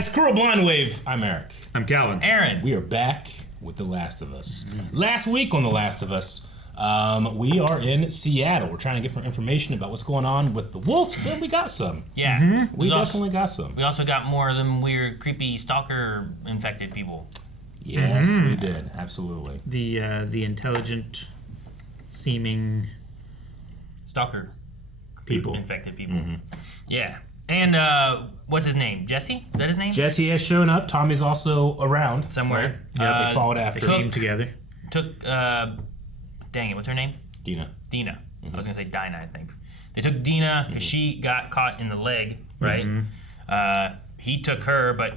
guys, Squirrel Blind Wave. I'm Eric. I'm Calvin. Aaron. We are back with The Last of Us. Last week on The Last of Us, we are in Seattle. We're trying to get some information about what's going on with the wolves, and we got some. Yeah. We definitely got some. We also got more of them weird, creepy, stalker-infected people. Yes, we did. Absolutely. The intelligent seeming Stalker. people. Infected people. Yeah. And, what's his name? Jesse? Is that his name? Jesse has shown up. Tommy's also around. Somewhere. Yeah, they followed after. Came together. Dang it, what's her name? Dina. I was going to say Dinah, I think. They took Dina because she got caught in the leg, right? He took her, but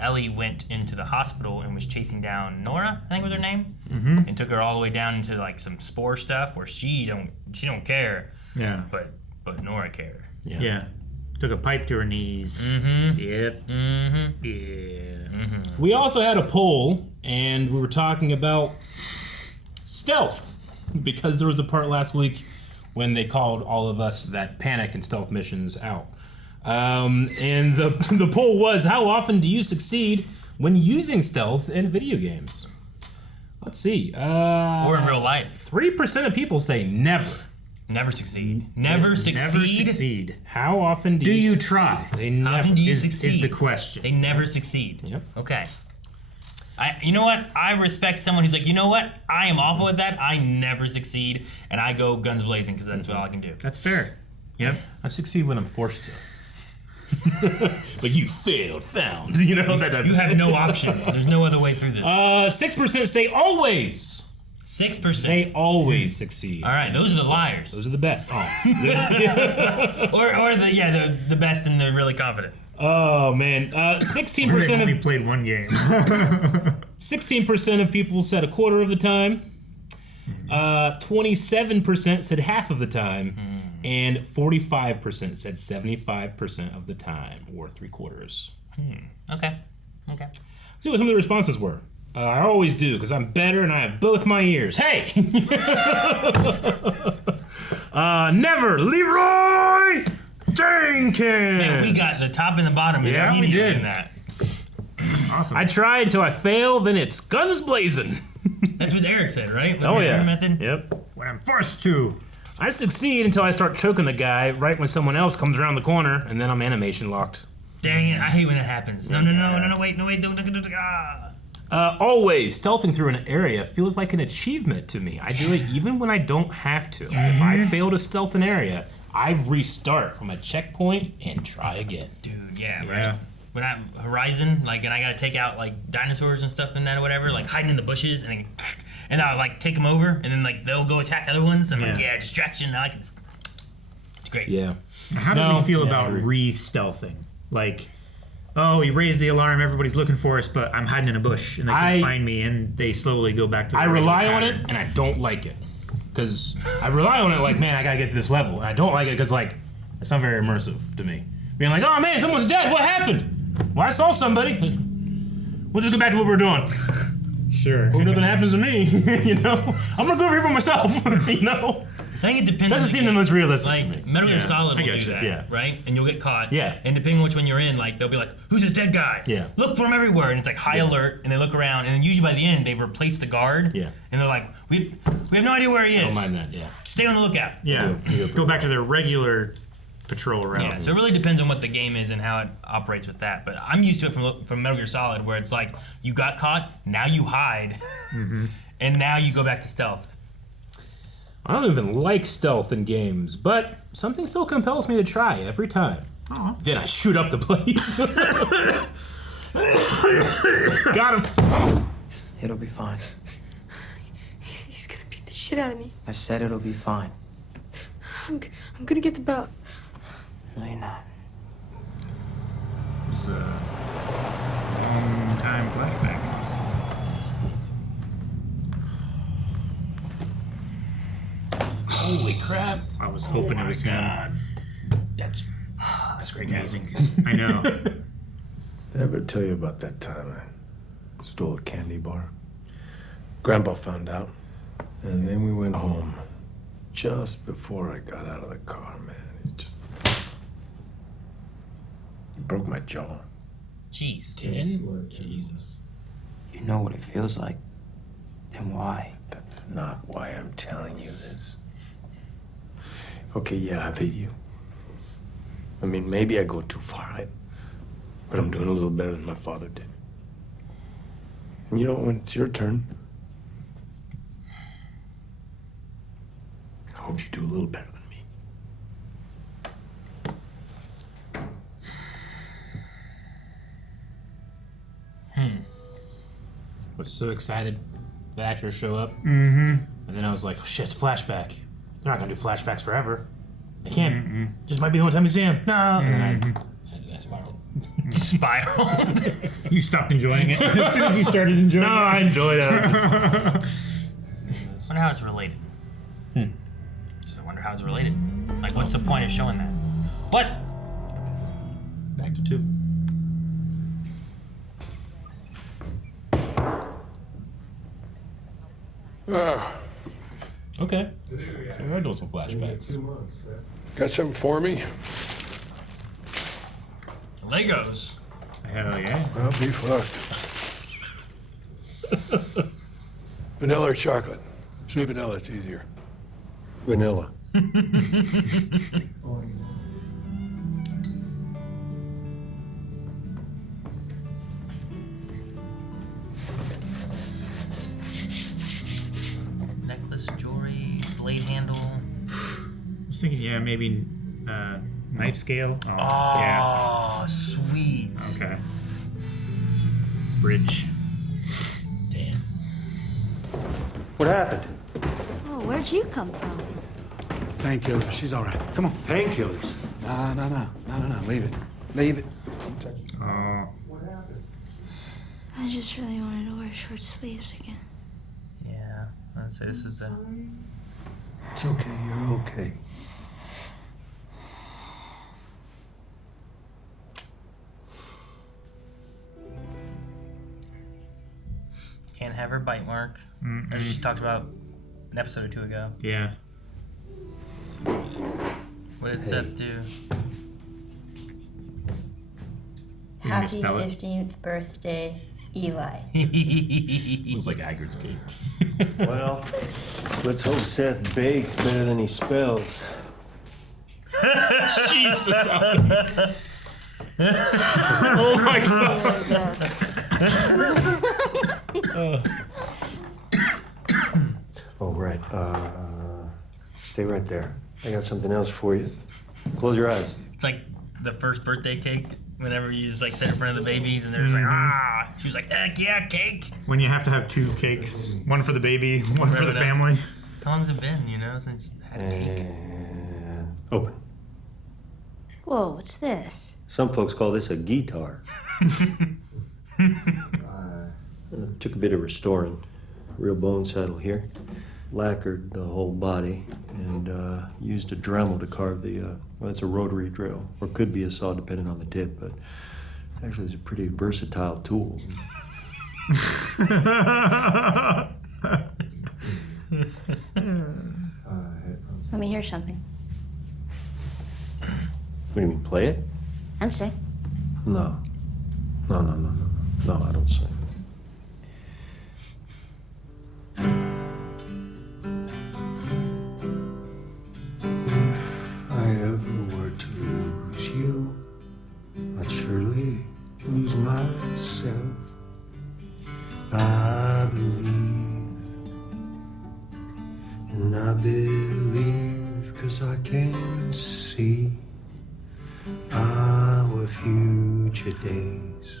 Ellie went into the hospital and was chasing down Nora, I think was her name, and took her all the way down into like some spore stuff where she don't care. Yeah. But Nora cared. Yeah. Took a pipe to her knees. Yep. Yeah. We also had a poll, and we were talking about stealth, because there was a part last week when they called all of us that panic and stealth missions out. And the poll was, how often do you succeed when using stealth in video games? Let's see. Or in real life. 3% of people say never. Never succeed. Never succeed? How often do you succeed? Try? They never. How often do you succeed? Is the question. They never succeed. Yep. Okay. You know what? I respect someone who's like, you know what? I am awful at that. I never succeed, and I go guns blazing because that's all I can do. That's fair. Yep. I succeed when I'm forced to. Like, you failed, found. You know that type You of have no option. There's no other way through this. 6% say always. 6%. They always succeed. All right, those are the liars. Those are the best. Oh. or the best and the really confident. Oh man. 16% only of played one game. 16% of people said a quarter of the time. 27% said half of the time, and 45% said 75% of the time, or 3/4. Okay. See what some of the responses were. I always do, because I'm better and I have both my ears. Hey! Never, Leroy Jenkins! Man, we got the top and the bottom. Yeah, we did. In that. Awesome. I try until I fail, then it's guns blazing. That's what Eric said, right? Oh, yeah. Method? Yep. When I'm forced to. I succeed until I start choking the guy right when someone else comes around the corner, and then I'm animation locked. Dang it, I hate when that happens. No, wait, don't. Always, stealthing through an area feels like an achievement to me. I do it even when I don't have to. If I fail to stealth an area, I restart from a checkpoint and try again. Dude, yeah, right? When I'm Horizon, like, and I gotta take out, like, dinosaurs and stuff and that or whatever, like, hiding in the bushes, and I'll, like, take them over, and then, like, they'll go attack other ones, and, like, distraction, now I can... It's great. Yeah. How do we feel about re-stealthing? Like, oh, you raise the alarm, everybody's looking for us, but I'm hiding in a bush, and they can't find me, and they slowly go back to the I rely on it, and I don't like it. Because I rely on it like, man, I gotta get to this level. And I don't like it because, like, it's not very immersive to me. Being like, oh, man, someone's dead. What happened? Well, I saw somebody. We'll just get back to what we're doing. Sure. Hope nothing happens to me, you know? I'm gonna go over here by myself, you know? I think it depends. Doesn't seem the most realistic to me. Like, Metal Gear Solid will do that, right? And you'll get caught. Yeah. And depending on which one you're in, like, they'll be like, who's this dead guy? Yeah. Look for him everywhere. And it's like high alert, and they look around, and then usually by the end, they've replaced the guard. Yeah. And they're like, we have no idea where he is. Don't mind that, yeah. Stay on the lookout. Yeah. Go back to their regular patrol around. Yeah, so it really depends on what the game is and how it operates with that. But I'm used to it from Metal Gear Solid, where it's like, you got caught, now you hide, and now you go back to stealth. I don't even like stealth in games, but something still compels me to try every time. Aww. Then I shoot up the place. Got him. It'll be fine. He's gonna beat the shit out of me. I said it'll be fine. I'm gonna get the belt. No, you're not. It's a long-time flashback. Holy crap. I was hoping it was him. That's great casting. I know. Did I ever tell you about that time I stole a candy bar? Grandpa found out, and then we went home. Just before I got out of the car, man, it broke my jaw. Jeez. 10? Jesus. You know what it feels like. Then why? That's not why I'm telling you this. Okay, yeah, I've hit you. I mean, maybe I go too far, but I'm doing a little better than my father did. And you know, when it's your turn, I hope you do a little better than me. Was so excited the actors show up. Mm-hmm. And then I was like, oh shit, it's a flashback. They're not gonna do flashbacks forever. They can't. Mm-hmm. Just might be the one time you see him. No. And then I spiraled. You spiraled. You stopped enjoying it as soon as you started enjoying No, I enjoyed it. I wonder how it's related. Just I wonder how it's related. Like, what's the point of showing that? What? Back to 2. Okay. So we are doing some flashbacks. Got something for me? Legos. Hell yeah. I'll be fucked. Vanilla or chocolate? Say vanilla, it's easier. Vanilla. Necklace, jewelry, blade handle. I was thinking, yeah, maybe knife scale. Oh, yeah. Oh, sweet. Okay. Bridge. Damn. What happened? Oh, where'd you come from? Painkiller, she's all right. Come on. Painkillers. No. Leave it. Leave it. Oh. I just really wanted to wear short sleeves again. Yeah, I'd say this is the. It's okay, you're okay. Can't have her bite mark. As she talked about an episode or 2 ago. Yeah. What did Seth do? You Happy misspell it. 15th birthday, Eli. Looks like Hagrid's cake. Well, let's hope Seth bakes better than he spells. Jesus. Oh my god. Oh, right. Stay right there. I got something else for you. Close your eyes. It's like the first birthday cake. Whenever you just like sit in front of the babies and they're just like, ah. She was like, heck yeah, cake. When you have to have 2 cakes, one for the baby, one for the Whatever that is. family. How long has it been, since I had a cake? And open. Whoa, what's this? Some folks call this a guitar. Took a bit of restoring. Real bone saddle here. Lacquered the whole body and used a Dremel to carve the, well, it's a rotary drill, or could be a saw depending on the tip, but actually it's a pretty versatile tool. Let me hear something. What do you mean, play it? I'm sick. No. No, I don't sing. If I ever were to lose you, I'd surely lose myself. I believe, and I believe 'cause I can see our future days.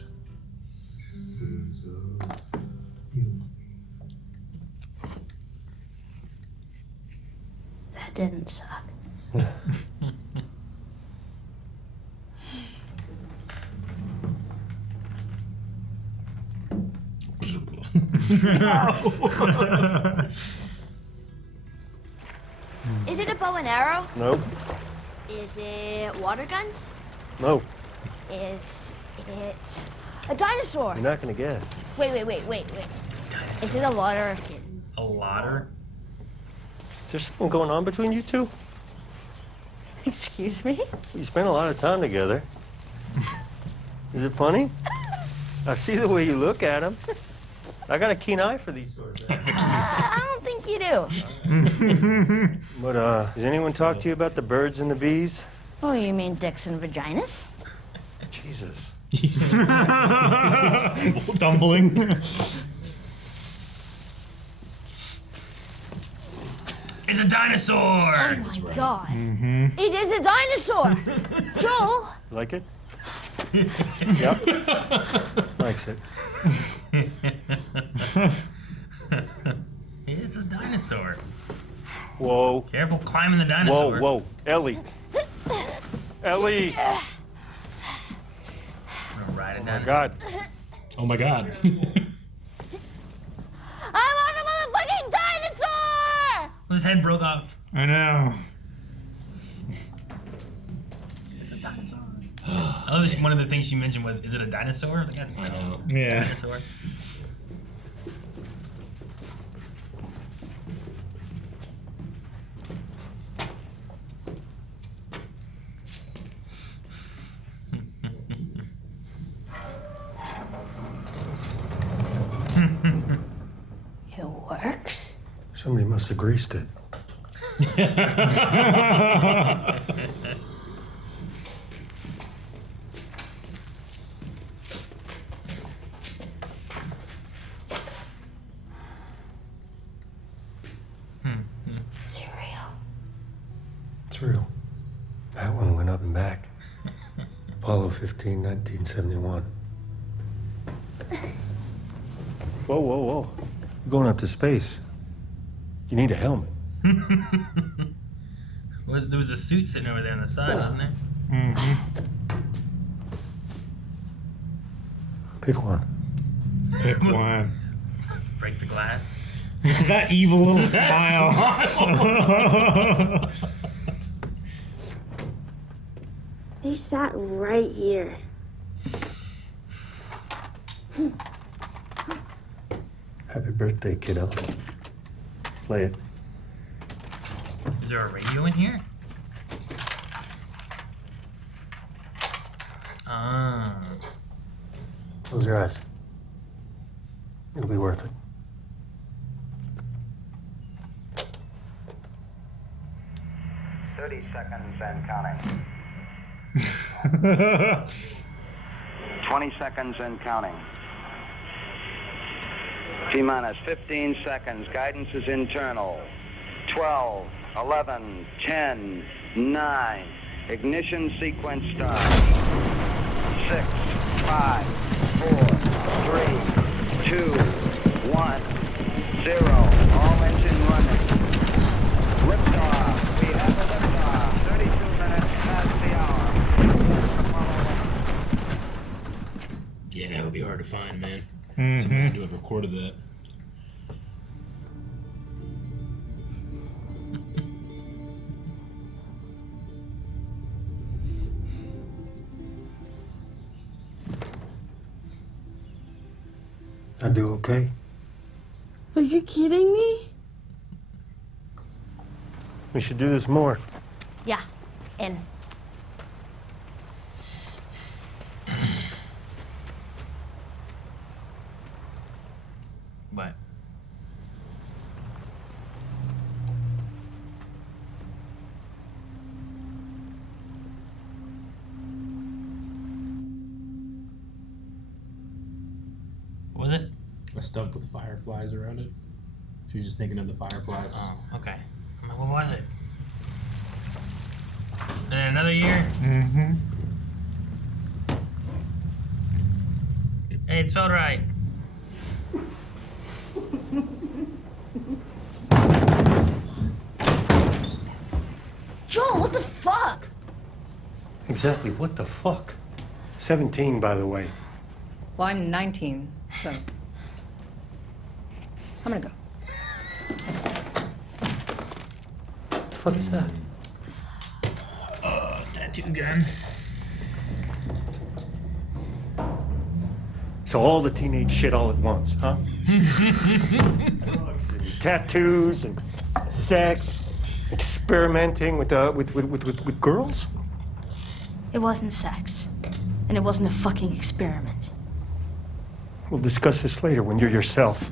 That didn't suck. Is it a bow and arrow? Nope. Is it water guns? Nope. Is it a dinosaur? You're not gonna guess. Wait. Is it a ladder of kittens? A ladder? Is there something going on between you two? Excuse me? You spend a lot of time together. Is it funny? I see the way you look at them. I got a keen eye for these sorts of things. I don't think you do. But, does anyone talk to you about the birds and the bees? Oh, you mean dicks and vaginas? Jesus. Stumbling. It's a dinosaur! Oh my god. It is a dinosaur! Joel! Like it? Yep. Likes it. It's a dinosaur. Whoa. Careful climbing the dinosaur. Whoa. Ellie. Ellie! I'm gonna ride a dinosaur. God. Oh my god. I'm on a motherfucking dinosaur! His head broke off. I know. It's a dinosaur. I love that one of the things she mentioned was, is it a dinosaur? I was like, that's not know. a Yeah. dinosaur. It works? Somebody must have greased it. Is it real? It's real. That one went up and back. Apollo 15, 1971. Whoa. You're going up to space. You need a helmet. There was a suit sitting over there on the side, wasn't there? Pick one. Pick one. Break the glass. That evil little smile. They sat right here. Happy birthday, kiddo. Play it. Is there a radio in here? Ah. Close your eyes. It'll be worth it. Seconds and counting. 20 seconds and counting. T-minus 15 seconds. Guidance is internal. 12, 11, 10, 9. Ignition sequence start. 6, 5, 4, 3, 2, 1, 0. All engine running. Liftoff. We have a liftoff. 32 minutes past the hour. Yeah, that would be hard to find, man. Somebody had to have recorded that. I do okay. Are you kidding me? We should do this more. Yeah, in. What? What was it? A stump with fireflies around it. She was just thinking of the fireflies. Oh, okay. I'm like, what was it? Another year? Mm-hmm. Hey, it spelled right. Joel, what the fuck? Exactly, what the fuck? 17, by the way. Well, I'm 19, so I'm gonna go. What the fuck is that? Tattoo gun. So all the teenage shit all at once, huh? Drugs and tattoos and sex, experimenting with It wasn't sex. And it wasn't a fucking experiment. We'll discuss this later when you're yourself.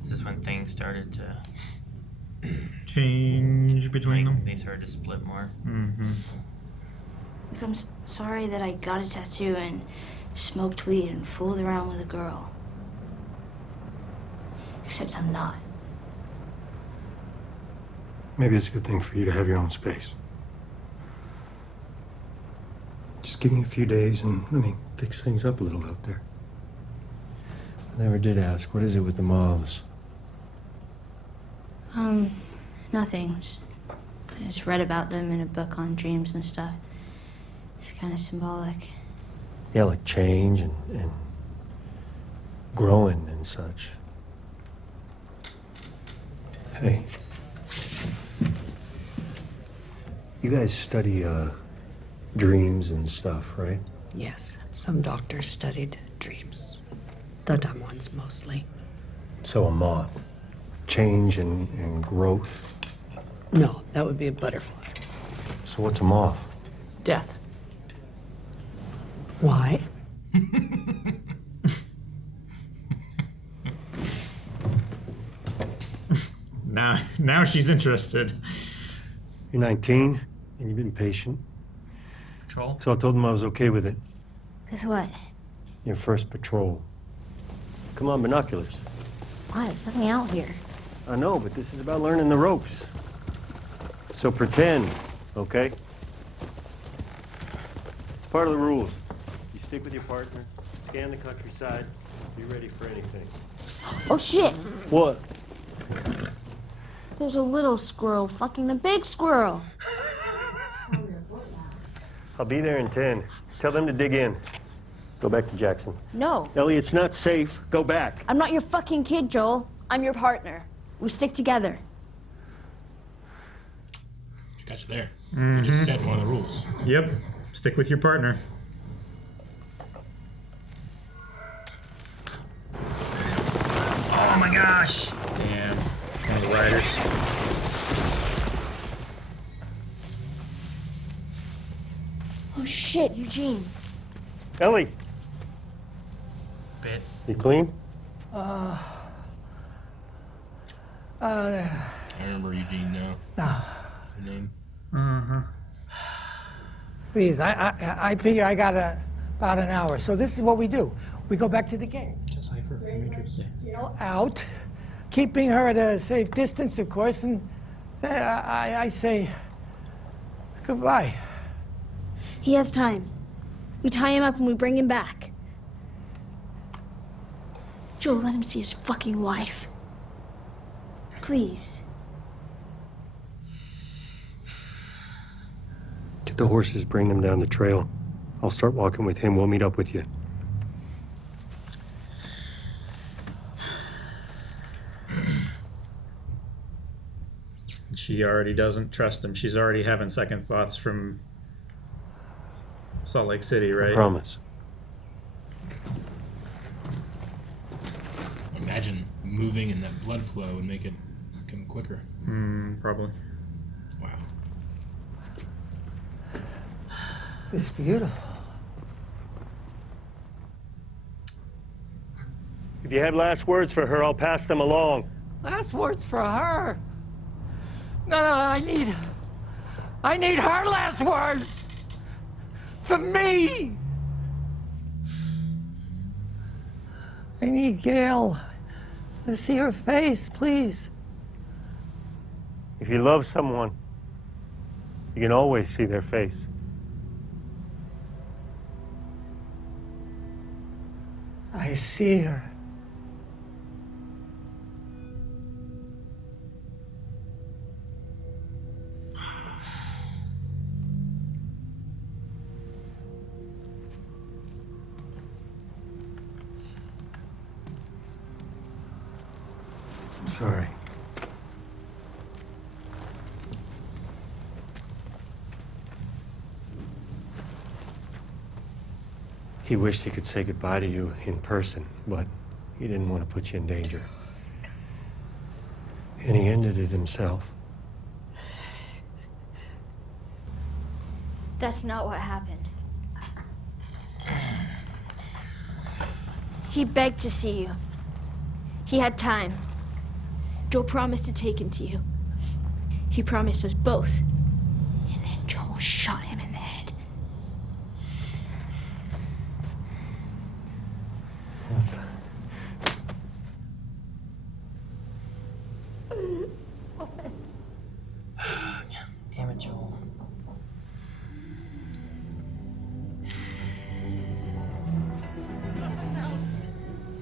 This is when things started to change between them. They started to split more. Like, I'm sorry that I got a tattoo and smoked weed and fooled around with a girl. Except I'm not. Maybe it's a good thing for you to have your own space. Just give me a few days and let me fix things up a little out there. I never did ask, what is it with the moths? Nothing. I just read about them in a book on dreams and stuff. It's kind of symbolic. Yeah, like change and growing and such. Hey. You guys study, dreams and stuff, right? Yes, some doctors studied dreams. The dumb ones mostly. So a moth. Change and growth. No, that would be a butterfly. So what's a moth? Death. Why? Now she's interested. You're 19, and you've been patient. Patrol? So I told them I was okay with it. With what? Your first patrol. Come on, binoculars. Why? It's something out here. I know, but this is about learning the ropes. So pretend, okay? It's part of the rules. You stick with your partner, scan the countryside, be ready for anything. Oh shit! What? There's a little squirrel fucking the big squirrel. I'll be there in 10. Tell them to dig in. Go back to Jackson. No. Ellie, it's not safe. Go back. I'm not your fucking kid, Joel. I'm your partner. We stick together. She got you there. You just said one of the rules. Yep. Stick with your partner. Oh my gosh! Damn. One of the riders. Oh shit, Eugene. Ellie, Bit. you clean? I remember Eugene now. Her name. Please, I figure I got about an hour. So this is what we do. We go back to the game. Decipher. Matrix. Yell out, keeping her at a safe distance, of course, and I say goodbye. He has time. We tie him up and we bring him back. Joel, let him see his fucking wife. Please. Get the horses, bring them down the trail. I'll start walking with him. We'll meet up with you. She already doesn't trust him. She's already having second thoughts from Salt Lake City, right? I promise. Imagine moving and that blood flow would make it come quicker. Probably. Wow. It's beautiful. If you have last words for her, I'll pass them along. Last words for her. No, I need her last words. For me. I need Gail to see her face, please. If you love someone, you can always see their face. I see her. I'm sorry. He wished he could say goodbye to you in person, but he didn't want to put you in danger. And he ended it himself. That's not what happened. He begged to see you. He had time. Joe promised to take him to you. He promised us both. And then Joe shot him in the head. Damn it, Joel.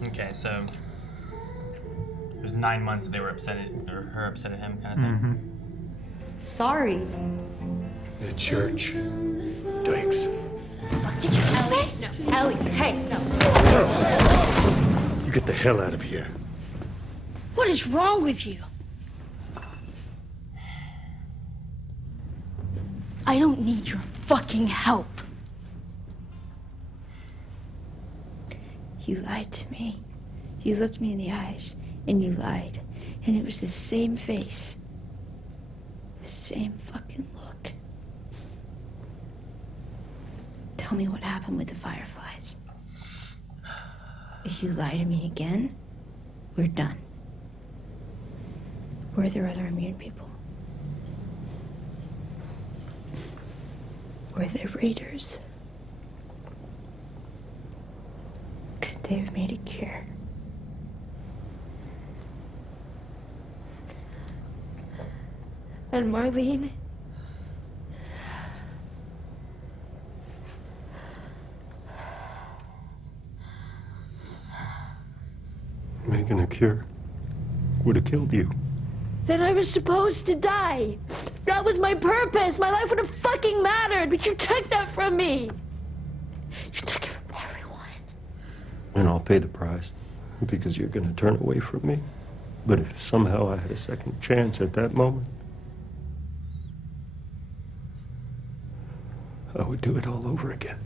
Okay, so it was 9 months that they were upset at, or her upset at him, kind of thing. Sorry. At church. Dykes. What did you just say? No. Ellie, hey, no. You get the hell out of here. What is wrong with you? I don't need your fucking help. You lied to me. You looked me in the eyes, and you lied. And it was the same face. The same fucking look. Tell me what happened with the fireflies. If you lie to me again, we're done. Were there other immune people? Were there raiders? Could they have made a cure? And Marlene? Making a cure would have killed you. Then I was supposed to die. That was my purpose. My life would have fucking mattered, but you took that from me. You took it from everyone. And I'll pay the price because you're going to turn away from me. But if somehow I had a second chance at that moment, I would do it all over again.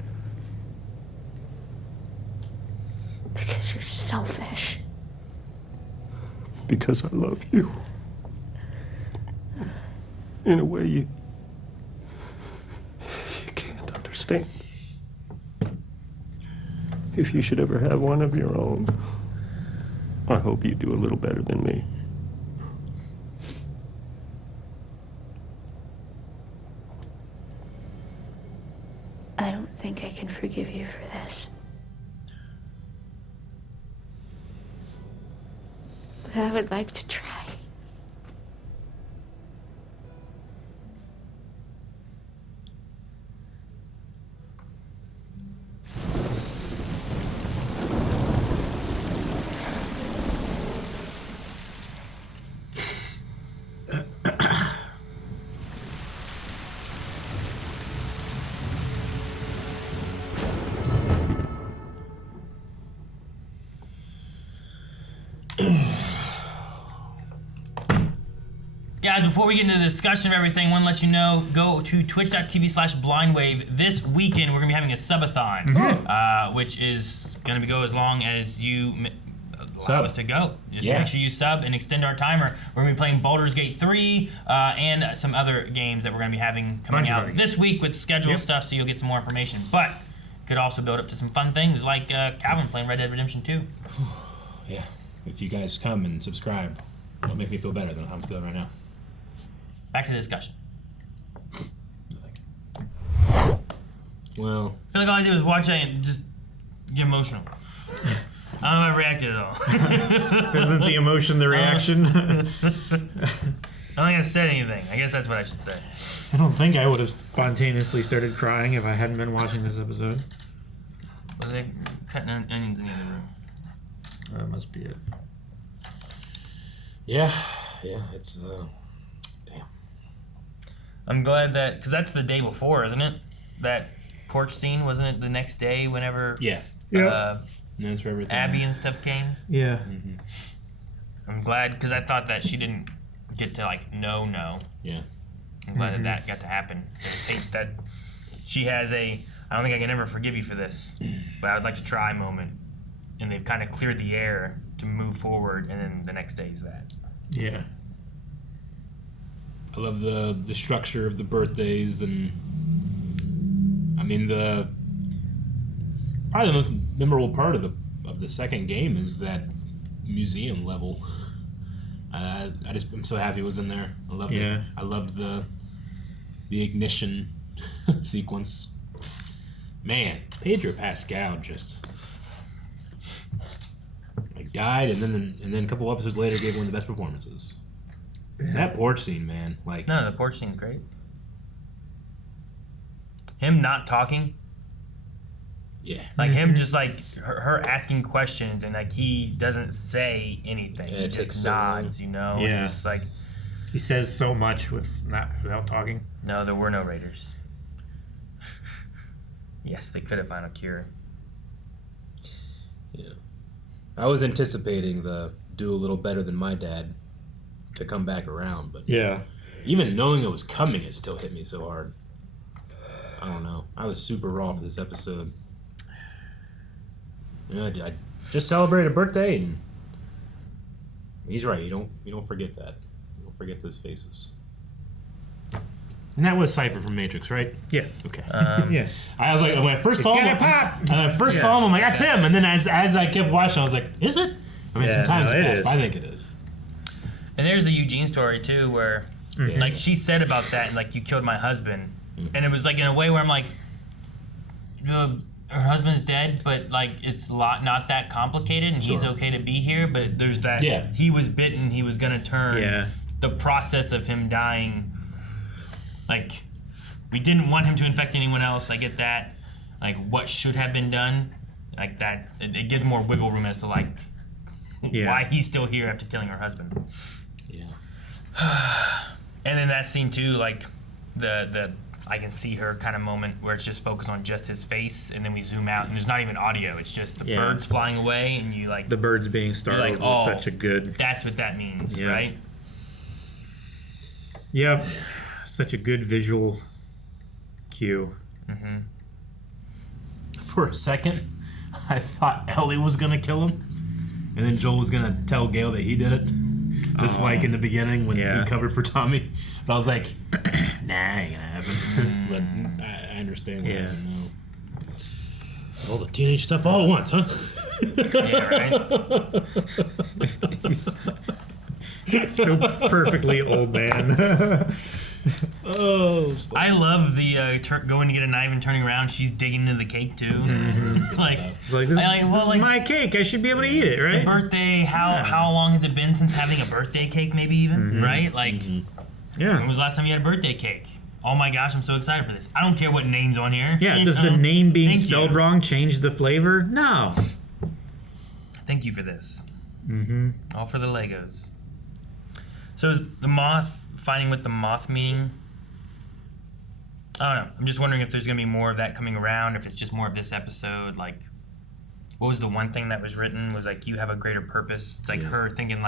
Because you're selfish. Because I love you. In a way you can't understand. If you should ever have one of your own, I hope you do a little better than me. I don't think I can forgive you for this. But I would like to try. Guys, before we get into the discussion of everything, I want to let you know, go to twitch.tv/blindwave. This weekend, we're going to be having a subathon, which is going to go as long as you allow us to go. Just make sure you sub and extend our timer. We're going to be playing Baldur's Gate 3 and some other games that we're going to be having coming out this week with scheduled stuff, so you'll get some more information. But could also build up to some fun things like Calvin playing Red Dead Redemption 2. Yeah, if you guys come and subscribe, it'll make me feel better than how I'm feeling right now. Back to the discussion. Well, I feel like all I did was watch that and just get emotional. I don't know if I reacted at all. Isn't the emotion the reaction? I don't think I said anything. I guess that's what I should say. I don't think I would have spontaneously started crying if I hadn't been watching this episode. Was they cutting onions in the other room? That must be it. Yeah, it's damn. I'm glad that, because that's the day before, isn't it? That porch scene, wasn't it the next day whenever That's where everything Abby and stuff came? Yeah. Mm-hmm. I'm glad, because I thought that she didn't get to, like, know. Yeah. I'm glad that got to happen. I think that she has I don't think I can ever forgive you for this, but I would like to try moment. And they've kind of cleared the air to move forward, and then the next day is that. Yeah. I love the structure of the birthdays and mean, probably the most memorable part of the second game is that museum level. I'm so happy it was in there. I loved it. I loved the ignition sequence. Man, Pedro Pascal just died, and then a couple episodes later gave one of the best performances. Yeah. That porch scene, man. No, the porch scene's great. Him not talking. Yeah. Him just her asking questions and he doesn't say anything. He just nods, Yeah. It's just he says so much without talking. No, there were no Raiders. Yes, they could have found a cure. Yeah. I was anticipating the do a little better than my dad to come back around, but even knowing it was coming, it still hit me so hard. I don't know. I was super raw for this episode. I just celebrated a birthday, and he's right. You don't forget that. You don't forget those faces. And that was Cypher from Matrix, right? Yes. Okay. Yeah. I was like, when I first saw him, I'm like, that's him. And then as I kept watching, I was like, is it? I mean, sometimes it passed, but I think it is. And there's the Eugene story too, where she said about that, and you killed my husband, and it was in a way where I'm like, her husband's dead, but it's not that complicated, and he's okay to be here. But there's that he was bitten, he was gonna turn. Yeah. The process of him dying, we didn't want him to infect anyone else. I get that. What should have been done, that. It gives more wiggle room as to why he's still here after killing her husband. Yeah. And then that scene too, the I can see her kind of moment where it's just focused on just his face, and then we zoom out, and there's not even audio. It's just the birds flying away, and you the birds being startled was such a good. That's what that means, right? Yep, such a good visual cue. Mm-hmm. For a second, I thought Ellie was gonna kill him, and then Joel was gonna tell Gail that he did it, just like in the beginning when he covered for Tommy. But I was like, nah, ain't gonna happen. But I understand what I know. So all the teenage stuff all at once, huh? Yeah, right? He's so perfectly old man. I love the going to get a knife and turning around. She's digging into the cake too. This is my cake. I should be able to eat it, right? The birthday. How long has it been since having a birthday cake? Maybe even right? Yeah. When was the last time you had a birthday cake? Oh my gosh, I'm so excited for this. I don't care what name's on here. Yeah. Does the name being spelled wrong change the flavor? No. Thank you for this. Mm-hmm. All for the Legos. So is the Moth fighting with the Moth meeting? I don't know. I'm just wondering if there's going to be more of that coming around, if it's just more of this episode. What was the one thing that was written? Was you have a greater purpose. It's her thinking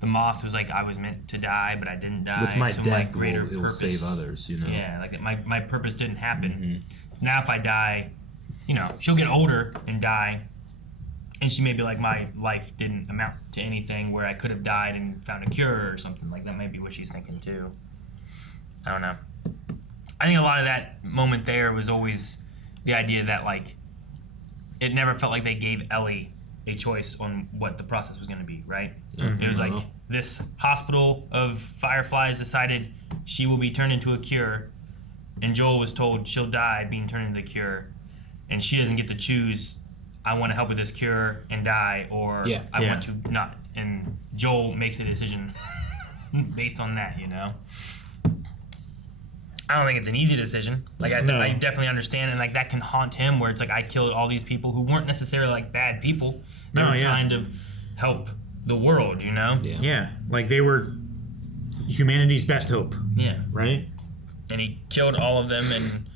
the Moth was I was meant to die, but I didn't die. With my death, greater it will save others, Yeah, my purpose didn't happen. Now if I die, she'll get older and die. And she may be my life didn't amount to anything where I could have died and found a cure or something. That might be what she's thinking too. I don't know. I think a lot of that moment there was always the idea that it never felt like they gave Ellie a choice on what the process was going to be, right? It was this hospital of fireflies decided she will be turned into a cure, and Joel was told she'll die being turned into the cure, and she doesn't get to choose, I want to help with this cure and die, or I want to not. And Joel makes a decision based on that, I don't think it's an easy decision. I definitely understand, and that can haunt him, where it's I killed all these people who weren't necessarily bad people. They were trying to help the world, Yeah, they were humanity's best hope. Yeah. Right? And he killed all of them, and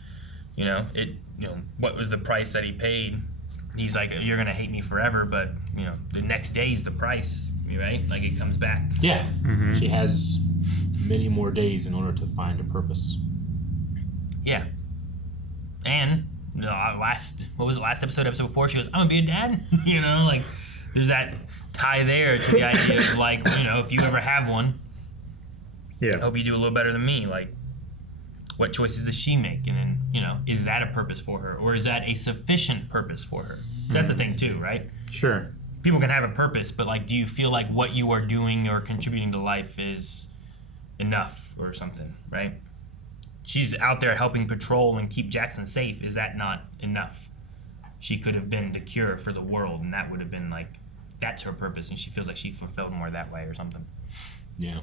what was the price that he paid? He's you're gonna hate me forever, but the next day is the price, right? It comes back. Yeah. Mm-hmm. She has many more days in order to find a purpose. Yeah. And what was it, last episode 4, she goes, I'm gonna be a dad. There's that tie there to the idea of if you ever have one, I hope you do a little better than me. What choices does she make? And then, is that a purpose for her, or is that a sufficient purpose for her? That's the thing too, right? Sure. People can have a purpose, but like, do you feel like what you are doing or contributing to life is enough or something, right? She's out there helping patrol and keep Jackson safe. Is that not enough? She could have been the cure for the world, and that would have been like, that's her purpose, and she feels like she fulfilled more that way or something. Yeah.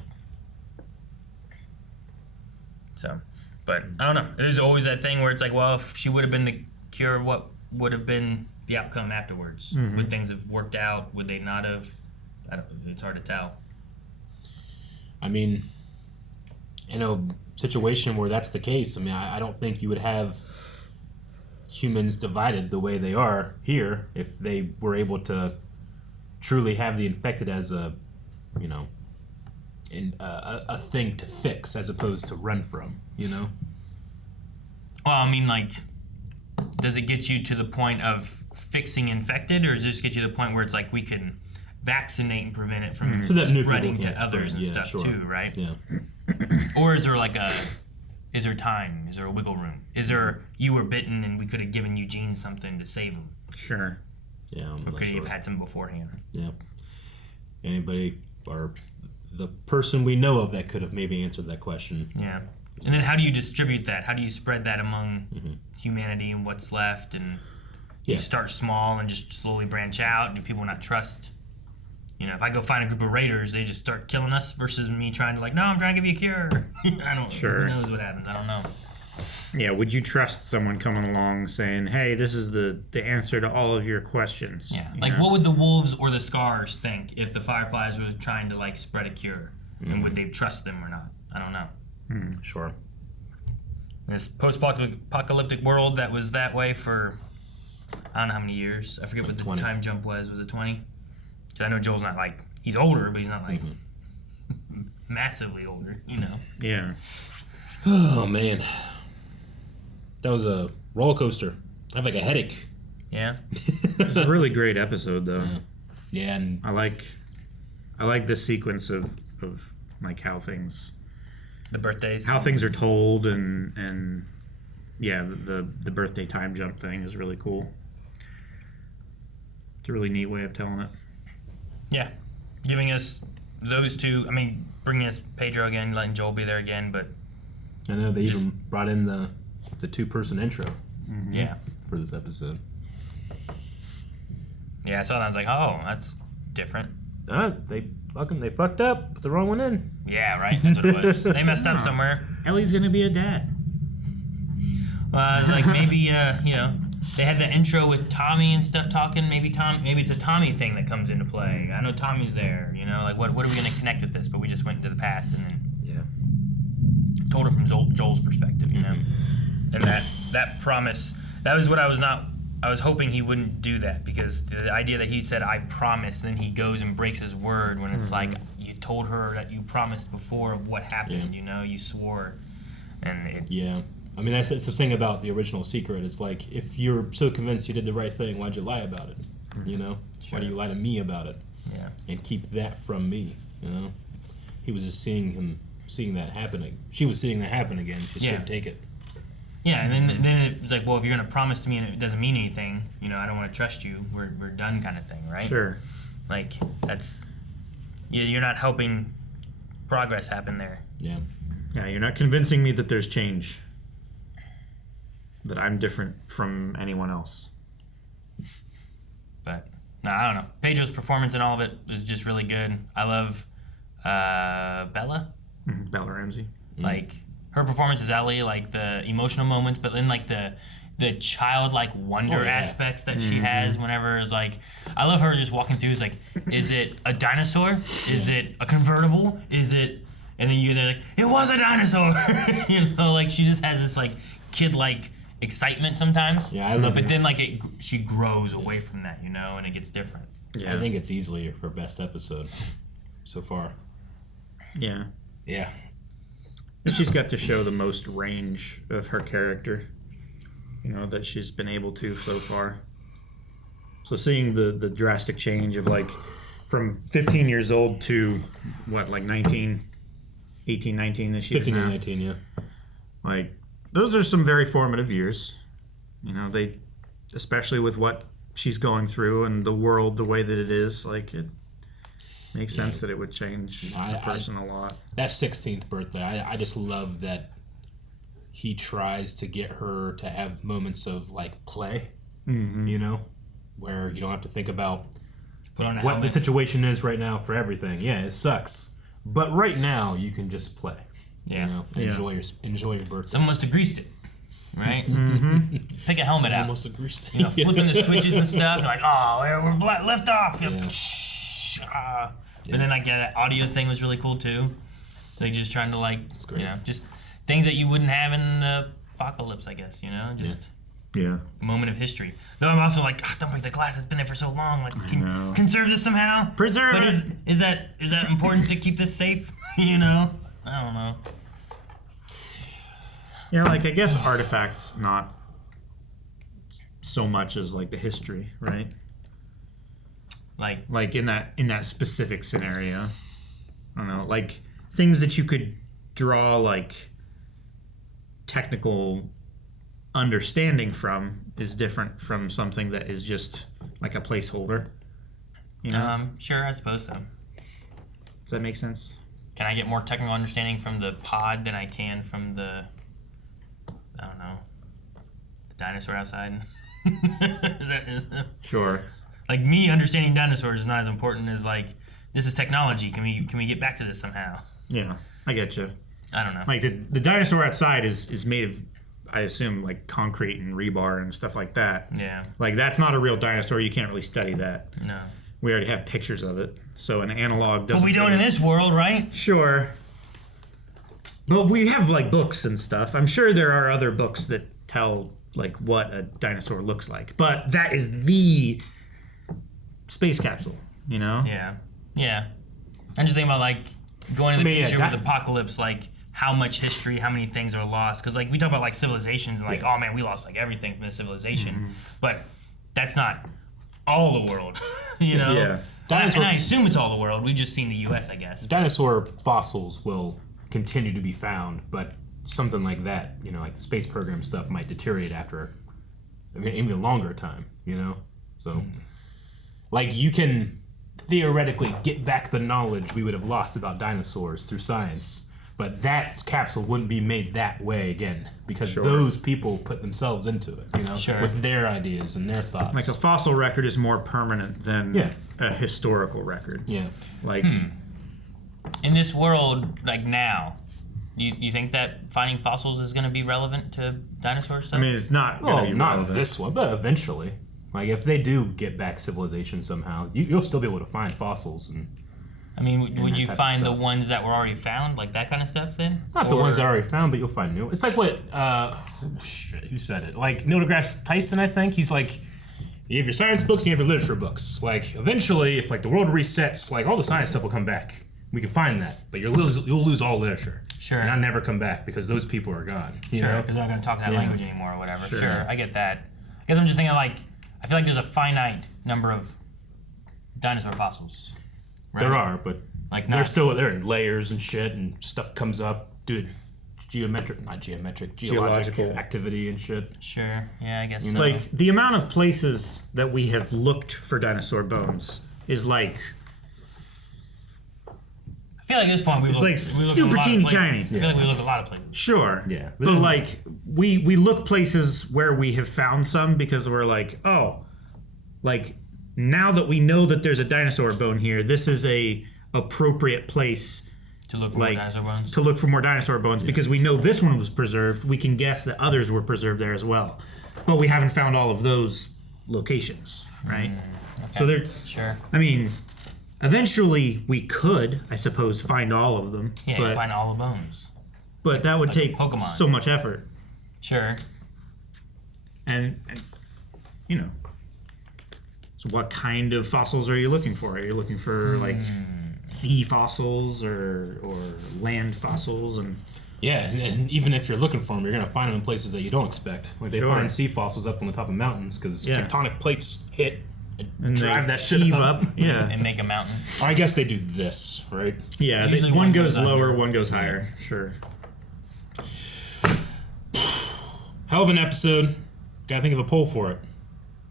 So, but I don't know. There's always that thing where it's like, well, if she would have been the cure, what would have been the outcome afterwards? Mhm. Would things have worked out? Would they not have? It's hard to tell. I mean, in a situation where that's the case, I mean, I don't think you would have humans divided the way they are here if they were able to truly have the infected as a, you know, a thing to fix as opposed to run from, you know? Well, I mean, like, does it get you to the point of fixing infected, or does this get you to the point where it's like we can vaccinate and prevent it from So that new people spreading to can't others spread. and Yeah, stuff sure. too, right? Yeah. Or is there like is there time? Is there a wiggle room? Is there, you were bitten and we could have given Eugene something to save him? Sure. Yeah, I'm Or not could he sure. have had some beforehand? Yeah. Anybody, or the person we know of that could have maybe answered that question. Yeah. And then how do you distribute that? How do you spread that among humanity and what's left? And you Yeah. start small and just slowly branch out? Do people not trust? You know, if I go find a group of raiders, they just start killing us versus me trying to like, no, I'm trying to give you a cure. I don't. Sure. Who knows what happens? I don't know. Yeah, would you trust someone coming along saying, hey, this is the answer to all of your questions? Yeah. You Like, know? what would the wolves or the scars think if the fireflies were trying to like spread a cure? And would they trust them or not? I don't know. Sure. In this post-apocalyptic world that was that way for I don't know how many years. I forget what the 20. time jump was. Was it 20? So I know Joel's not like, he's older, but he's not like massively older, you know. Yeah. Oh, man. That was a roller coaster. I have like a headache. Yeah. It's a really great episode, though. Yeah, and I like the sequence of like how things are told, and yeah, the birthday time jump thing is really cool. It's a really neat way of telling it. Yeah. Giving us those two, I mean, bringing us Pedro again, letting Joel be there again, but I know they even brought in the 2-person intro. Yeah. For this episode. Yeah, I saw that. I was like, oh, that's different. They fucked up. Put the wrong one in. Yeah, right. That's what it was. They messed up somewhere. Ellie's gonna be a dad. Like maybe you know, they had the intro with Tommy and stuff talking. Maybe it's a Tommy thing that comes into play. I know Tommy's there. You know, like what are we gonna connect with this? But we just went to the past and then told it from Joel's perspective. You know, and that promise. That was what I was hoping he wouldn't do that, because the idea that he said, I promise, then he goes and breaks his word when it's like, you told her that you promised before of what happened, you know, you swore. And Yeah. I mean, that's the thing about the original Secret. It's like, if you're so convinced you did the right thing, why'd you lie about it? You know? Why do you lie to me about it? Yeah. And keep that from me, you know? He was just seeing that happening. She was seeing that happen again. She just couldn't take it. Yeah, and then it's like, well, if you're going to promise to me and it doesn't mean anything, you know, I don't want to trust you. We're done, kind of thing, right? Sure. Like, that's, you're not helping progress happen there. Yeah. Yeah, you're not convincing me that there's change. That I'm different from anyone else. But, no, I don't know. Pedro's performance in all of it was just really good. I love Bella. Bella Ramsey. Like, her performance as Ellie, like the emotional moments, but then like the childlike wonder aspects that she has whenever it's like, I love her just walking through. It's like, is it a dinosaur? Is it a convertible? Is it? And then they're like, it was a dinosaur. You know, like she just has this like kid-like excitement sometimes. Yeah, I love But it. then like she grows away from that, you know, and it gets different. Yeah. I think it's easily her best episode so far. Yeah. Yeah. She's got to show the most range of her character, you know, that she's been able to so far. So seeing the drastic change of like from 15 years old to what, like 18, 19 this year 15 now. and 19, yeah. Like, those are some very formative years. they, especially with what she's going through and the world the way that it is, like it makes sense that it would change a person a lot. That 16th birthday, I just love that he tries to get her to have moments of like play, where you don't have to think about what the situation is right now for everything. Yeah, it sucks, but right now you can just play. Enjoy your birthday. Someone must have greased it, right? Pick a helmet out. Must have greased it. Flipping the switches and stuff. You're like, oh, we're left off. And then like that audio thing was really cool too. Like just trying to like, just things that you wouldn't have in the apocalypse, I guess. Just. Yeah. Moment of history. Though I'm also like, don't break the glass. It's been there for so long. Like, conserve this somehow. Preserve it. Is that important to keep this safe? I don't know. Yeah, like I guess artifacts not so much as like the history, right? Like in that specific scenario. I don't know, like things that you could draw like technical understanding from is different from something that is just like a placeholder. Sure, I suppose so. Does that make sense? Can I get more technical understanding from the pod than I can from the, I don't know, the dinosaur outside? Sure. Like me understanding dinosaurs is not as important as like, this is technology. Can we get back to this somehow? Yeah, I get you. I don't know. Like the dinosaur outside is made of, I assume, like concrete and rebar and stuff like that. Yeah. Like that's not a real dinosaur. You can't really study that. No. We already have pictures of it, so an analog doesn't. But we don't in this world, right? Sure. But we have like books and stuff. I'm sure there are other books that tell like what a dinosaur looks like. But that is the space capsule, Yeah. Yeah. I'm just thinking about like going to the future with apocalypse, like how much history, how many things are lost. Because like we talk about like civilizations and like, oh man, we lost like everything from this civilization. But that's not all the world, Yeah. And I assume it's all the world. We've just seen the U.S., I guess. Dinosaur fossils will continue to be found, but something like that, like the space program stuff might deteriorate after even longer time, So, like you can theoretically get back the knowledge we would have lost about dinosaurs through science, but that capsule wouldn't be made that way again because those people put themselves into it, with their ideas and their thoughts. Like a fossil record is more permanent than a historical record. Yeah. Like in this world, like now, you think that finding fossils is going to be relevant to dinosaur stuff? I mean, it's not going to be not relevant. this one, but eventually. Like if they do get back civilization somehow, you'll still be able to find fossils and. I mean, would you find the ones that were already found, like that kind of stuff then? Not the ones that are already found, but you'll find new. It's like what, who said it? Like Neil deGrasse Tyson, I think. He's like, you have your science books and you have your literature books. Like eventually, if like the world resets, like all the science stuff will come back. We can find that, but you'll lose all literature. Sure. And I'll never come back because those people are gone. Sure, because they're not going to talk that language anymore or whatever. Sure, I get that. I guess I'm just thinking like, I feel like there's a finite number of dinosaur fossils. Right? There are, but like they're in layers and shit, and stuff comes up. Dude, geological activity and shit. Sure, yeah, I guess so. Like the amount of places that we have looked for dinosaur bones is like. I feel like at this point we look super teeny tiny. I feel like we look a lot of places. Sure. Yeah. But like we look places where we have found some because we're like, oh, like now that we know that there's a dinosaur bone here, this is a appropriate place to look for more dinosaur bones. To look for more dinosaur bones because we know this one was preserved. We can guess that others were preserved there as well, but we haven't found all of those locations, right? Okay. So they're sure. I mean. Eventually, we could, I suppose, find all of them. Yeah, you find all the bones. But that would take Pokemon. so much effort. Sure. And, so what kind of fossils are you looking for? Are you looking for, like, sea fossils or land fossils? And yeah, and even if you're looking for them, you're going to find them in places that you don't expect. Like they find sea fossils up on the top of mountains because tectonic plates hit and drive that shit up. Yeah. And make a mountain. I guess they do this, right? Yeah, one goes lower, one goes higher. Sure. Hell of an episode. Gotta think of a poll for it.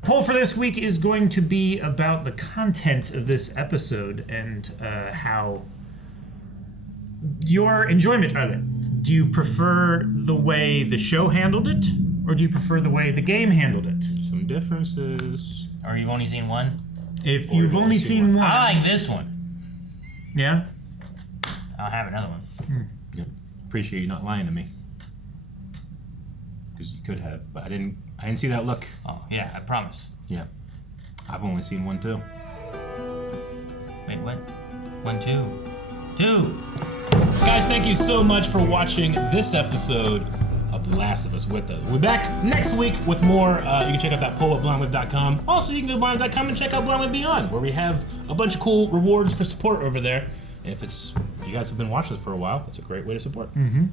Poll for this week is going to be about the content of this episode and how your enjoyment of it. Do you prefer the way the show handled it, or do you prefer the way the game handled it? Some differences. Or you've only seen one? If you've only seen one. I like this one. Yeah? I'll have another one. Yep. Appreciate you not lying to me. Because you could have, but I didn't see that look. Oh, yeah, I promise. Yeah. I've only seen one too. Wait, what? 1, 2. 2! Guys, thank you so much for watching this episode of The Last of Us with us. We'll be back next week with more. You can check out that poll at blindwave.com. Also, you can go to blindwave.com and check out Blindwave Beyond, where we have a bunch of cool rewards for support over there. And if you guys have been watching this for a while, it's a great way to support.